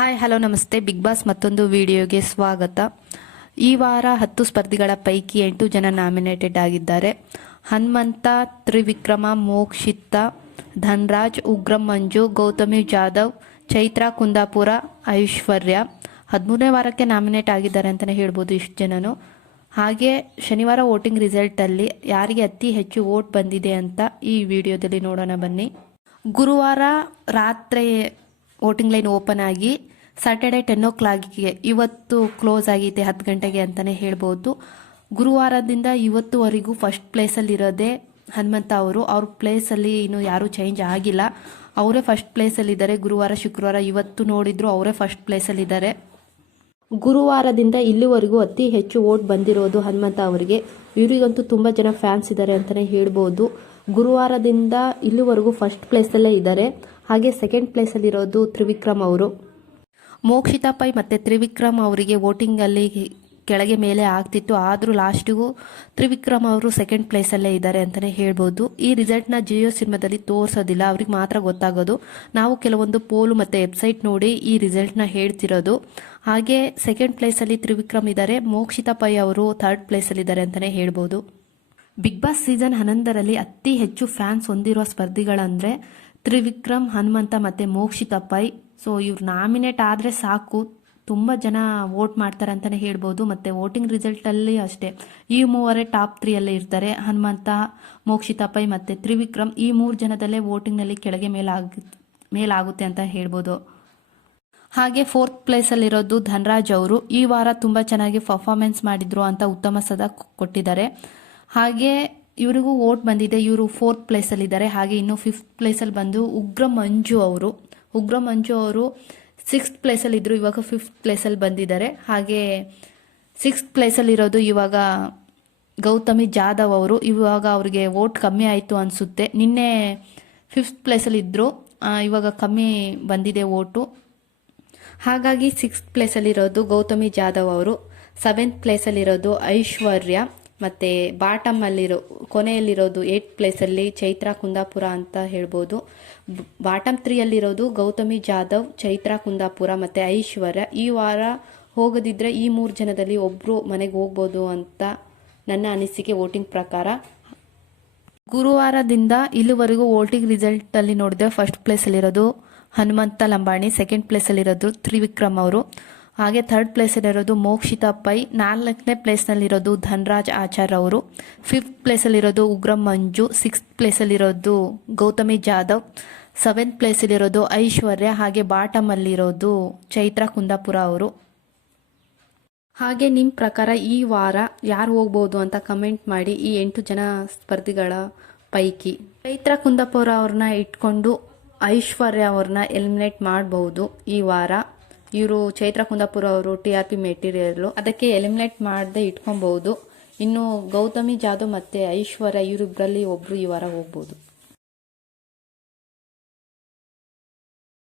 Hi hello ನಮಸ್ತೆ. Big boss ಮತ್ತೊಂದು ವಿಡಿಯೋಗೆ ಸ್ವಾಗತ. ಈ ವಾರ ಹತ್ತು ಸ್ಪರ್ಧಿಗಳ ಪೈಕಿ ಎಂಟು ಜನ ನಾಮಿನೇಟೆಡ್ ಆಗಿದ್ದಾರೆ. ಹನುಮಂತ, ತ್ರಿವಿಕ್ರಮ, ಮೋಕ್ಷಿತ್ತ, ಧನ್ರಾಜ್, ಉಗ್ರಂ ಮಂಜು, ಗೌತಮಿ ಜಾಧವ್, ಚೈತ್ರ ಕುಂದಾಪುರ, ಐಶ್ವರ್ಯ ಹದಿಮೂರನೇ ವಾರಕ್ಕೆ ನಾಮಿನೇಟ್ ಆಗಿದ್ದಾರೆ ಅಂತಲೇ ಹೇಳ್ಬೋದು ಇಷ್ಟು ಜನನು. ಹಾಗೆ ಶನಿವಾರ ವೋಟಿಂಗ್ ರಿಸಲ್ಟಲ್ಲಿ ಯಾರಿಗೆ ಅತಿ ಹೆಚ್ಚು ವೋಟ್ ಬಂದಿದೆ ಅಂತ ಈ ವಿಡಿಯೋದಲ್ಲಿ ನೋಡೋಣ ಬನ್ನಿ. ಗುರುವಾರ ರಾತ್ರಿ ವೋಟಿಂಗ್ ಲೈನ್ ಓಪನ್ ಆಗಿ ಸ್ಯಾಟರ್ಡೆ ಟೆನ್ ಓ ಕ್ಲಾಕ್ಗೆ ಇವತ್ತು ಕ್ಲೋಸ್ ಆಗಿದೆ ಹತ್ತು ಗಂಟೆಗೆ ಅಂತಲೇ ಹೇಳ್ಬೋದು. ಗುರುವಾರದಿಂದ ಇವತ್ತುವರೆಗೂ ಫಸ್ಟ್ ಪ್ಲೇಸಲ್ಲಿರೋದೇ ಹನುಮಂತ ಅವರು. ಅವ್ರ ಪ್ಲೇಸಲ್ಲಿ ಇನ್ನೂ ಯಾರೂ ಚೇಂಜ್ ಆಗಿಲ್ಲ. ಅವರೇ ಫಸ್ಟ್ ಪ್ಲೇಸಲ್ಲಿದ್ದಾರೆ ಗುರುವಾರ, ಶುಕ್ರವಾರ ಇವತ್ತು ನೋಡಿದ್ರು ಅವರೇ ಫಸ್ಟ್ ಪ್ಲೇಸಲ್ಲಿದ್ದಾರೆ ಗುರುವಾರದಿಂದ ಇಲ್ಲಿವರೆಗೂ ಅತಿ ಹೆಚ್ಚು ಓಟ್ ಬಂದಿರೋದು ಹನುಮಂತ ಅವರಿಗೆ. ಇವರಿಗಂತೂ ತುಂಬ ಜನ ಫ್ಯಾನ್ಸ್ ಇದ್ದಾರೆ ಅಂತಲೇ ಹೇಳ್ಬೋದು. ಗುರುವಾರದಿಂದ ಇಲ್ಲಿವರೆಗೂ ಫಸ್ಟ್ ಪ್ಲೇಸಲ್ಲೇ ಇದ್ದಾರೆ. ಹಾಗೆ ಸೆಕೆಂಡ್ ಪ್ಲೇಸಲ್ಲಿರೋದು ತ್ರಿವಿಕ್ರಮ್ ಅವರು. ಮೋಕ್ಷಿತಾ ಪೈ ಮತ್ತು ತ್ರಿವಿಕ್ರಮ್ ಅವರಿಗೆ ವೋಟಿಂಗಲ್ಲಿ ಕೆಳಗೆ ಮೇಲೆ ಆಗ್ತಿತ್ತು. ಆದರೂ ಲಾಸ್ಟಿಗೂ ತ್ರಿವಿಕ್ರಮ್ ಅವರು ಸೆಕೆಂಡ್ ಪ್ಲೇಸಲ್ಲೇ ಇದ್ದಾರೆ ಅಂತಲೇ ಹೇಳ್ಬೋದು. ಈ ರಿಸಲ್ಟ್ನ ಜಿಯೋ ಸಿನಿಮಾದಲ್ಲಿ ತೋರಿಸೋದಿಲ್ಲ. ಅವ್ರಿಗೆ ಮಾತ್ರ ಗೊತ್ತಾಗೋದು. ನಾವು ಕೆಲವೊಂದು ಪೋಲು ಮತ್ತು ವೆಬ್ಸೈಟ್ ನೋಡಿ ಈ ರಿಸಲ್ಟ್ನ ಹೇಳ್ತಿರೋದು. ಹಾಗೆ ಸೆಕೆಂಡ್ ಪ್ಲೇಸಲ್ಲಿ ತ್ರಿವಿಕ್ರಮ್ ಇದ್ದಾರೆ. ಮೋಕ್ಷಿತಾ ಪೈ ಅವರು ಥರ್ಡ್ ಪ್ಲೇಸಲ್ಲಿದ್ದಾರೆ ಅಂತಲೇ ಹೇಳ್ಬೋದು. ಬಿಗ್ ಬಾಸ್ ಸೀಸನ್ ಹನ್ನೊಂದರಲ್ಲಿ ಅತಿ ಹೆಚ್ಚು ಫ್ಯಾನ್ಸ್ ಹೊಂದಿರುವ ಸ್ಪರ್ಧಿಗಳಂದರೆ ತ್ರಿವಿಕ್ರಮ್, ಹನುಮಂತ ಮತ್ತು ಮೋಕ್ಷಿತ ಪೈ ಸೊ ಇವ್ರು ನಾಮಿನೇಟ್ ಆದರೆ ಸಾಕು. ತುಂಬ ಜನ ವೋಟ್ ಮಾಡ್ತಾರೆ ಅಂತಲೇ ಹೇಳ್ಬೋದು. ಮತ್ತು ವೋಟಿಂಗ್ ರಿಸಲ್ಟಲ್ಲಿ ಅಷ್ಟೇ. ಈ ಮೂವರೇ ಟಾಪ್ ತ್ರೀಯಲ್ಲೇ ಇರ್ತಾರೆ. ಹನುಮಂತ ಮೋಕ್ಷಿತ ಪೈ ಮತ್ತು ತ್ರಿವಿಕ್ರಮ್ ಈ ಮೂರು ಜನದಲ್ಲೇ ವೋಟಿಂಗ್ನಲ್ಲಿ ಕೆಳಗೆ ಮೇಲಾಗ, ಮೇಲಾಗುತ್ತೆ ಅಂತ ಹೇಳ್ಬೋದು. ಹಾಗೆ ಫೋರ್ತ್ ಪ್ಲೇಸಲ್ಲಿರೋದು ಧನರಾಜ್ ಅವರು. ಈ ವಾರ ತುಂಬ ಚೆನ್ನಾಗಿ ಪರ್ಫಾರ್ಮೆನ್ಸ್ ಮಾಡಿದ್ರು ಅಂತ ಉತ್ತಮ ಸದ ಕೊಟ್ಟಿದ್ದಾರೆ. ಹಾಗೆ ಇವರಿಗೂ ವೋಟ್ ಬಂದಿದೆ. ಇವರು ಫೋರ್ತ್ ಪ್ಲೇಸಲ್ಲಿದ್ದಾರೆ ಹಾಗೆ ಇನ್ನು ಫಿಫ್ತ್ ಪ್ಲೇಸಲ್ಲಿ ಬಂದು ಉಗ್ರ ಮಂಜು ಅವರು, ಉಗ್ರ ಮಂಜು ಅವರು ಸಿಕ್ಸ್ತ್ ಪ್ಲೇಸಲ್ಲಿದ್ದರು ಇವಾಗ ಫಿಫ್ತ್ ಪ್ಲೇಸಲ್ಲಿ ಬಂದಿದ್ದಾರೆ. ಹಾಗೆ ಸಿಕ್ಸ್ತ್ ಪ್ಲೇಸಲ್ಲಿರೋದು ಇವಾಗ ಗೌತಮಿ ಜಾಧವ್ ಅವರು. ಇವಾಗ ಅವರಿಗೆ ವೋಟ್ ಕಮ್ಮಿ ಆಯಿತು ಅನಿಸುತ್ತೆ. ನಿನ್ನೆ ಫಿಫ್ತ್ ಪ್ಲೇಸಲ್ಲಿದ್ದರು ಇವಾಗ ಕಮ್ಮಿ ಬಂದಿದೆ ವೋಟು ಹಾಗಾಗಿ ಸಿಕ್ಸ್ತ್ ಪ್ಲೇಸಲ್ಲಿರೋದು ಗೌತಮಿ ಜಾಧವ್ ಅವರು. ಸೆವೆಂತ್ ಪ್ಲೇಸಲ್ಲಿರೋದು ಐಶ್ವರ್ಯ. ಮತ್ತು ಬಾಟಮಲ್ಲಿರೋ ಕೊನೆಯಲ್ಲಿರೋದು ಏಯ್ಟ್ ಪ್ಲೇಸಲ್ಲಿ ಚೈತ್ರ ಕುಂದಾಪುರ ಅಂತ ಹೇಳ್ಬೋದು. ಬಾಟಮ್ ತ್ರೀಯಲ್ಲಿರೋದು ಗೌತಮಿ ಜಾಧವ್, ಚೈತ್ರ ಕುಂದಾಪುರ ಮತ್ತು ಐಶ್ವರ್ಯ. ಈ ವಾರ ಹೋಗದಿದ್ದರೆ ಈ ಮೂರು ಜನದಲ್ಲಿ ಒಬ್ಬರು ಮನೆಗೆ ಹೋಗ್ಬೋದು ಅಂತ ನನ್ನ ಅನಿಸಿಕೆ, ವೋಟಿಂಗ್ ಪ್ರಕಾರ. ಗುರುವಾರದಿಂದ ಇಲ್ಲಿವರೆಗೂ ವೋಟಿಂಗ್ ರಿಸಲ್ಟಲ್ಲಿ ನೋಡಿದ್ರೆ ಫಸ್ಟ್ ಪ್ಲೇಸಲ್ಲಿರೋದು ಹನುಮಂತ ಲಂಬಾಣಿ, ಸೆಕೆಂಡ್ ಪ್ಲೇಸಲ್ಲಿರೋದು ತ್ರಿವಿಕ್ರಮ್ ಅವರು. ಹಾಗೆ ಥರ್ಡ್ ಪ್ಲೇಸಲ್ಲಿರೋದು ಮೋಕ್ಷಿತಾ ಪೈ, ನಾಲ್ಕನೇ ಪ್ಲೇಸ್ನಲ್ಲಿರೋದು ಧನ್ರಾಜ್ ಆಚಾರ್ ಅವರು ಫಿಫ್ತ್ ಪ್ಲೇಸಲ್ಲಿರೋದು ಉಗ್ರಂ ಮಂಜು ಸಿಕ್ಸ್ತ್ ಪ್ಲೇಸಲ್ಲಿರೋದು ಗೌತಮಿ ಜಾಧವ್ ಸೆವೆಂತ್ ಪ್ಲೇಸಲ್ಲಿರೋದು ಐಶ್ವರ್ಯ, ಹಾಗೆ ಬಾಟಮಲ್ಲಿರೋದು ಚೈತ್ರ ಕುಂದಾಪುರ ಅವರು. ಹಾಗೆ ನಿಮ್ಮ ಪ್ರಕಾರ ಈ ವಾರ ಯಾರು ಹೋಗ್ಬೋದು ಅಂತ ಕಮೆಂಟ್ ಮಾಡಿ ಈ ಎಂಟು ಜನ ಸ್ಪರ್ಧಿಗಳ ಪೈಕಿ. ಚೈತ್ರ ಕುಂದಾಪುರ ಅವ್ರನ್ನ ಇಟ್ಕೊಂಡು ಐಶ್ವರ್ಯ ಅವ್ರನ್ನ ಎಲಿಮಿನೇಟ್ ಮಾಡ್ಬೋದು ಈ ವಾರ. ಇವರು ಚೈತ್ರ ಕುಂದಾಪುರ ಅವರು ಟಿ ಆರ್ ಪಿ ಮೆಟೀರಿಯಲ್ಲು, ಅದಕ್ಕೆ ಎಲಿಮಿನೇಟ್ ಮಾಡದೆ ಇಟ್ಕೊಬಹುದು. ಇನ್ನು ಗೌತಮಿ, ಜಾಧವ್ ಮತ್ತು ಐಶ್ವರ್ಯ ಇವರಿಬ್ಬರಲ್ಲಿ ಒಬ್ಬರು ಈ ವಾರ ಹೋಗ್ಬೋದು.